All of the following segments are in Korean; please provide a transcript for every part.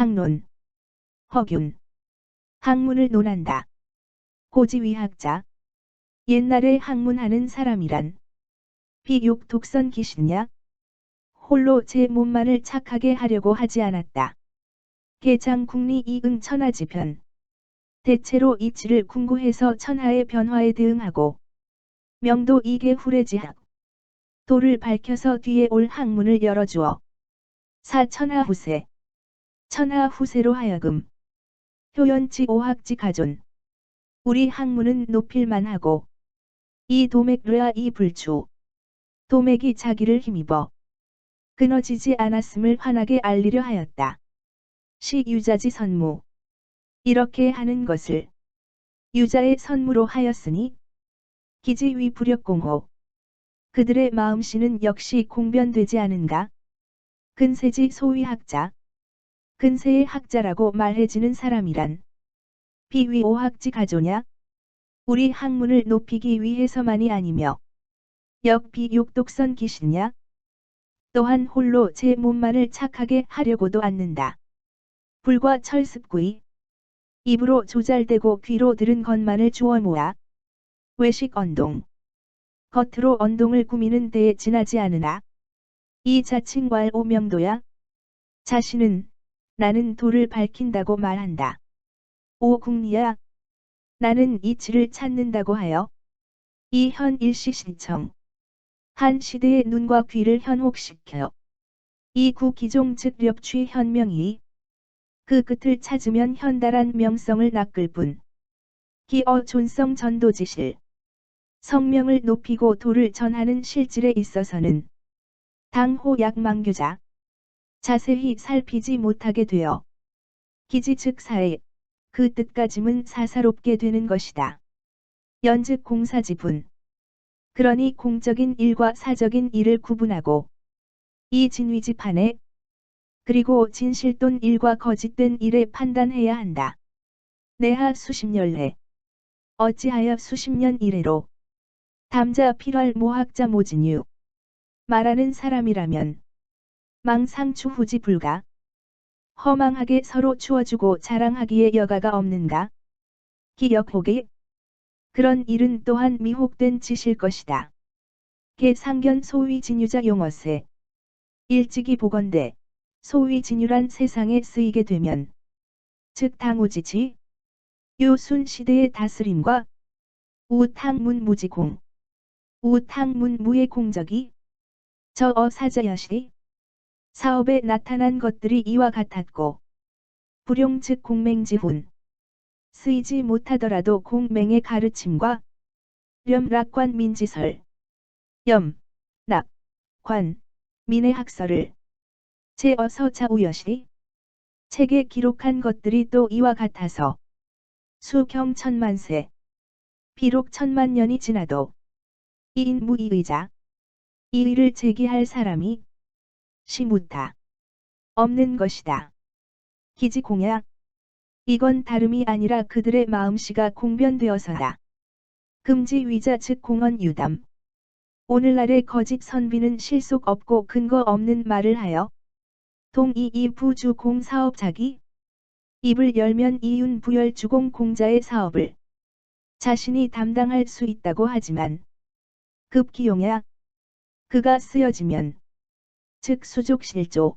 학론, 허균, 학문을 논한다. 고지위학자. 옛날에 학문하는 사람이란 비욕 독선 기신냐? 홀로 제 몸만을 착하게 하려고 하지 않았다. 개장국리 이응 천하지변. 대체로 이치를 궁구해서 천하의 변화에 대응하고 명도 이계 후래지학. 도를 밝혀서 뒤에 올 학문을 열어주어 사천하후세. 천하후세로 하여금 효연치 오학지 가존. 우리 학문은 높일만하고 이 도맥르아 이 불추. 도맥이 자기를 힘입어 끊어지지 않았음을 환하게 알리려 하였다. 시 유자지 선무. 이렇게 하는 것을 유자의 선무로 하였으니 기지위 부력공호. 그들의 마음씨는 역시 공변되지 않은가? 근세지 소위 학자. 근세의 학자라고 말해지는 사람이란 비위 오학지 가조냐? 우리 학문을 높이기 위해서만이 아니며 역비 욕독선 기신냐? 또한 홀로 제 몸만을 착하게 하려고도 않는다. 불과 철습구이. 입으로 조잘대고 귀로 들은 것만을 주워 모아 외식 언동. 겉으로 언동을 꾸미는 데에 지나지 않으나 이 자칭 왈오명도야. 자신은 나는 도를 밝힌다고 말한다. 오 국리야. 나는 이치를 찾는다고 하여 이 현 일시신청. 한 시대의 눈과 귀를 현혹시켜 이 구기종 즉 력취 현명이 그 끝을 찾으면 현달한 명성을 낚을 뿐 기어 존성 전도지실. 성명을 높이고 도를 전하는 실질에 있어서는 당호 약망교자. 자세히 살피지 못하게 되어 기지 즉 사회 그 뜻까짐은 사사롭게 되는 것이다. 연즉 공사지분. 그러니 공적인 일과 사적인 일을 구분하고 이 진위지판에 그리고 진실돈 일과 거짓된 일에 판단해야 한다. 내하 수십년래. 어찌하여 수십년 이래로 담자 필활 모학자 모진유 말하는 사람이라면 망상추후지 불가. 허망하게 서로 추어주고 자랑하기에 여가가 없는가? 기역호기. 그런 일은 또한 미혹된 짓일 것이다. 개상견 소위 진유자 용어세. 일찍이 보건대 소위 진유란 세상에 쓰이게 되면 즉 당우지치 요순 시대의 다스림과 우탕문 무지공 우탕문 무의 공적이 저어사자여시 사업에 나타난 것들이 이와 같았고 불용 즉 공맹지훈 쓰이지 못하더라도 공맹의 가르침과 렴락관 민지설 염, 낙, 관, 민의 학설을 제어서 좌우여시 책에 기록한 것들이 또 이와 같아서 수경 천만세 비록 천만년이 지나도 이인무이의자 이의를 제기할 사람이 시무타 없는 것이다. 기지공야. 이건 다름이 아니라 그들의 마음씨가 공변되어서다. 금지위자 즉 공언유담. 오늘날의 거짓 선비는 실속 없고 근거 없는 말을 하여 동이이 부주 공사업 자기 입을 열면 이윤 부열 주공 공자의 사업을 자신이 담당할 수 있다고 하지만 급기용야. 그가 쓰여지면 즉 수족실조.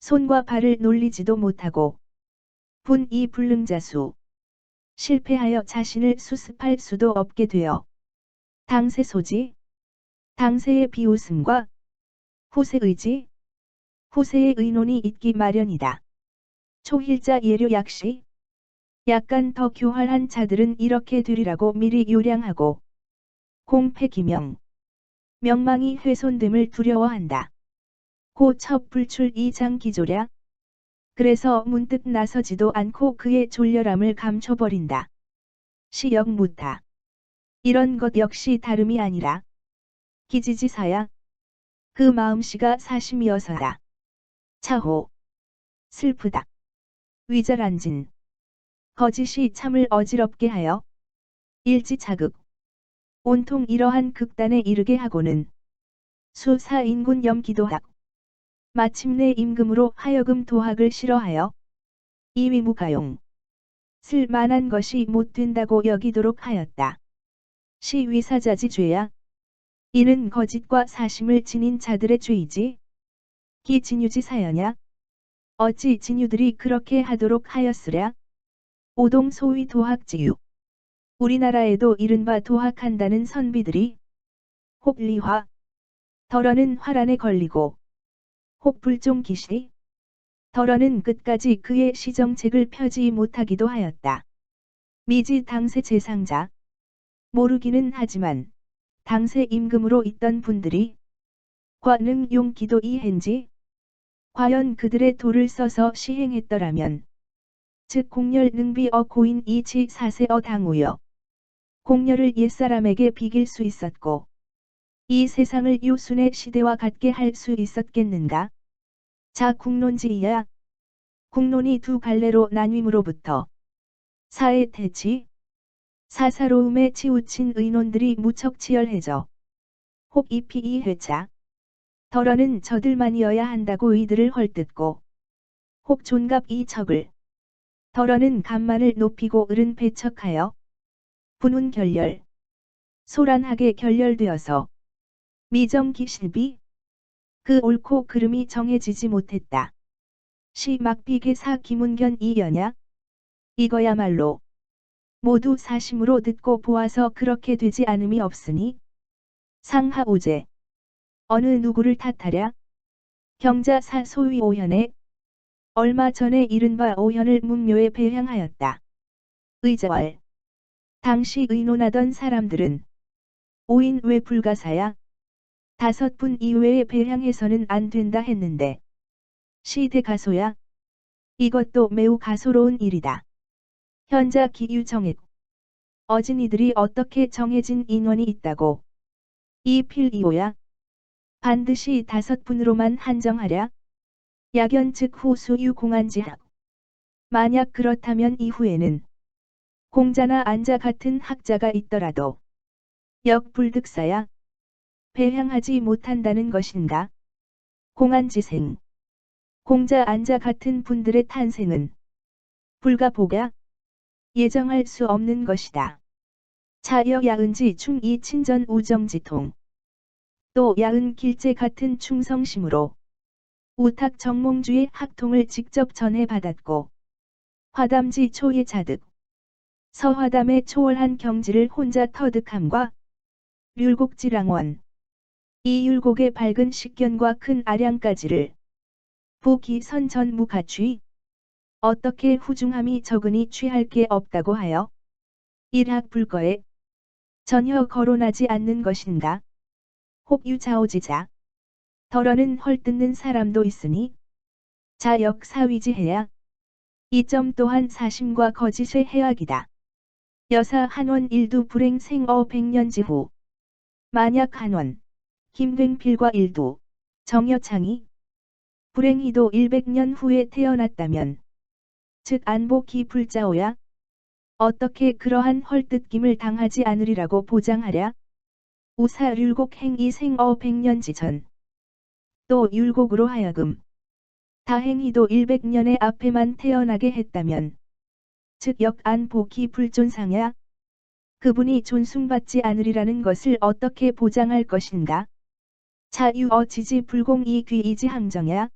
손과 발을 놀리지도 못하고 분이 불능자수. 실패하여 자신을 수습할 수도 없게 되어 당세 소지. 당세의 비웃음과 후세 의지. 후세의 의논이 있기 마련이다. 초힐자 예료 약시. 약간 더 교활한 자들은 이렇게 되리라고 미리 요량하고 공패기명. 명망이 훼손됨을 두려워한다. 고 첩 불출 이장 기조랴. 그래서 문득 나서지도 않고 그의 졸렬함을 감춰버린다. 시역 무타. 이런 것 역시 다름이 아니라 기지지사야. 그 마음씨가 사심이어서다. 차호. 슬프다. 위자란진. 거짓이 참을 어지럽게 하여 일지자극. 온통 이러한 극단에 이르게 하고는 수사인군 염기도학. 마침내 임금으로 하여금 도학을 싫어하여 이위무가용. 쓸만한 것이 못된다고 여기도록 하였다. 시위사자지 죄야. 이는 거짓과 사심을 지닌 자들의 죄이지. 기 진유지 사여냐. 어찌 진유들이 그렇게 하도록 하였으랴. 오동 소위 도학지유. 우리나라에도 이른바 도학한다는 선비들이 혹 리화. 덜어는 화란에 걸리고 혹 불종 기시. 덜어는 끝까지 그의 시정책을 펴지 못하기도 하였다. 미지 당세 재상자. 모르기는 하지만 당세 임금으로 있던 분들이 과능용 기도 이행지. 과연 그들의 도를 써서 시행했더라면 즉 공렬 능비어 고인 이치 사세어 당우여. 공렬을 옛사람에게 비길 수 있었고 이 세상을 유순의 시대와 같게 할 수 있었겠는가? 자 국론지이야. 국론이 두 갈래로 나뉨으로부터 사의 태치, 사사로움에 치우친 의논들이 무척 치열해져 혹 잎이 이 회차. 덜어는 저들만이어야 한다고 의들을 헐뜯고 혹 존갑 이 척을. 덜어는 간만을 높이고 을은 배척하여 분운 결렬. 소란하게 결렬되어서 미정기실비. 그 옳고 그름이 정해지지 못했다. 시 막비계사 김운견 이여냐. 이거야말로 모두 사심으로 듣고 보아서 그렇게 되지 않음이 없으니 상하오제. 어느 누구를 탓하랴. 경자사 소위 오현에 얼마 전에 이른바 오현을 문묘에 배향하였다. 의자왈. 당시 의논하던 사람들은 오인 왜 불가사야. 5분 이외에 배향해서는 안 된다 했는데 시대가소야. 이것도 매우 가소로운 일이다. 현자 기유 정액. 어진이들이 어떻게 정해진 인원이 있다고. 이 필이오야. 반드시 5분으로만 한정하랴. 야견 즉 후수유 공안지학. 만약 그렇다면 이후에는 공자나 안자 같은 학자가 있더라도 역불득사야. 배향하지 못한다는 것인가. 공안지생. 공자 안자 같은 분들의 탄생은 불가보가 예정할 수 없는 것이다. 차여 야은지 충이 친전 우정지통. 또 야은 길제 같은 충성심으로 우탁 정몽주의 학통을 직접 전해받았고 화담지 초의 자득. 서화담의 초월한 경지를 혼자 터득함과 율곡지랑원. 이 율곡의 밝은 식견과 큰 아량까지를 부기선 전무가취. 어떻게 후중함이 적으니 취할 게 없다고 하여 일학불거에 전혀 거론하지 않는 것인가. 혹 유자오지자. 덜어는 헐뜯는 사람도 있으니 자역사위지해야. 이 점 또한 사심과 거짓의 해악이다. 여사 한원 일두 불행 생어 100년지 후. 만약 한원, 김등필과 일두, 정여창이 불행히도 100년 후에 태어났다면 즉 안복희 불자오야. 어떻게 그러한 헐뜯김을 당하지 않으리라고 보장하랴. 우사 율곡 행이 생어 100년지 전. 또 율곡으로 하여금 다행히도 100년의 앞에만 태어나게 했다면 즉 역안복희 불존상야. 그분이 존숭받지 않으리라는 것을 어떻게 보장할 것인가. 자유어 지지 불공이 귀이지 항정야.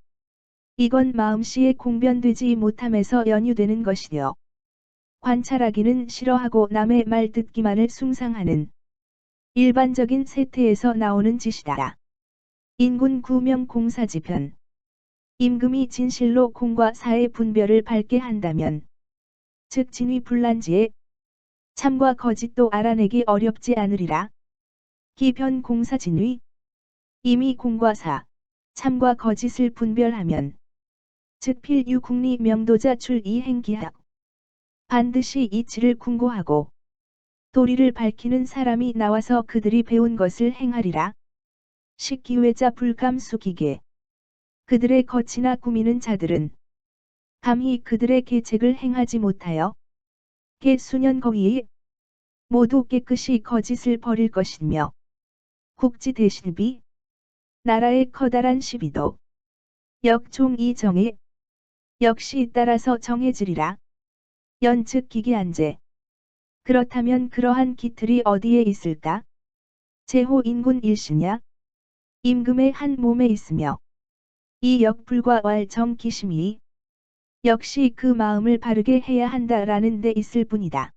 이건 마음씨에 공변되지 못함에서 연유되는 것이요. 관찰하기는 싫어하고 남의 말 듣기만을 숭상하는 일반적인 세태에서 나오는 짓이다. 인군 구명 공사지편. 임금이 진실로 공과 사의 분별을 밝게 한다면 즉 진위 분란지에 참과 거짓도 알아내기 어렵지 않으리라. 기변 공사 진위. 이미 공과 사, 참과 거짓을 분별하면 즉 필유 국리 명도자 출이행기학. 반드시 이치를 궁고하고 도리를 밝히는 사람이 나와서 그들이 배운 것을 행하리라. 식기외자 불감수기계. 그들의 거치나 꾸미는 자들은 감히 그들의 계책을 행하지 못하여 개수년 거위에 모두 깨끗이 거짓을 버릴 것이며 국지 대실비. 나라의 커다란 시비도 역종 이정에 역시 따라서 정해지리라. 연즉 기기안제. 그렇다면 그러한 기틀이 어디에 있을까? 제호 인군 일시냐? 임금의 한 몸에 있으며 이 역불과 왈정 기심이 역시 그 마음을 바르게 해야 한다라는 데 있을 뿐이다.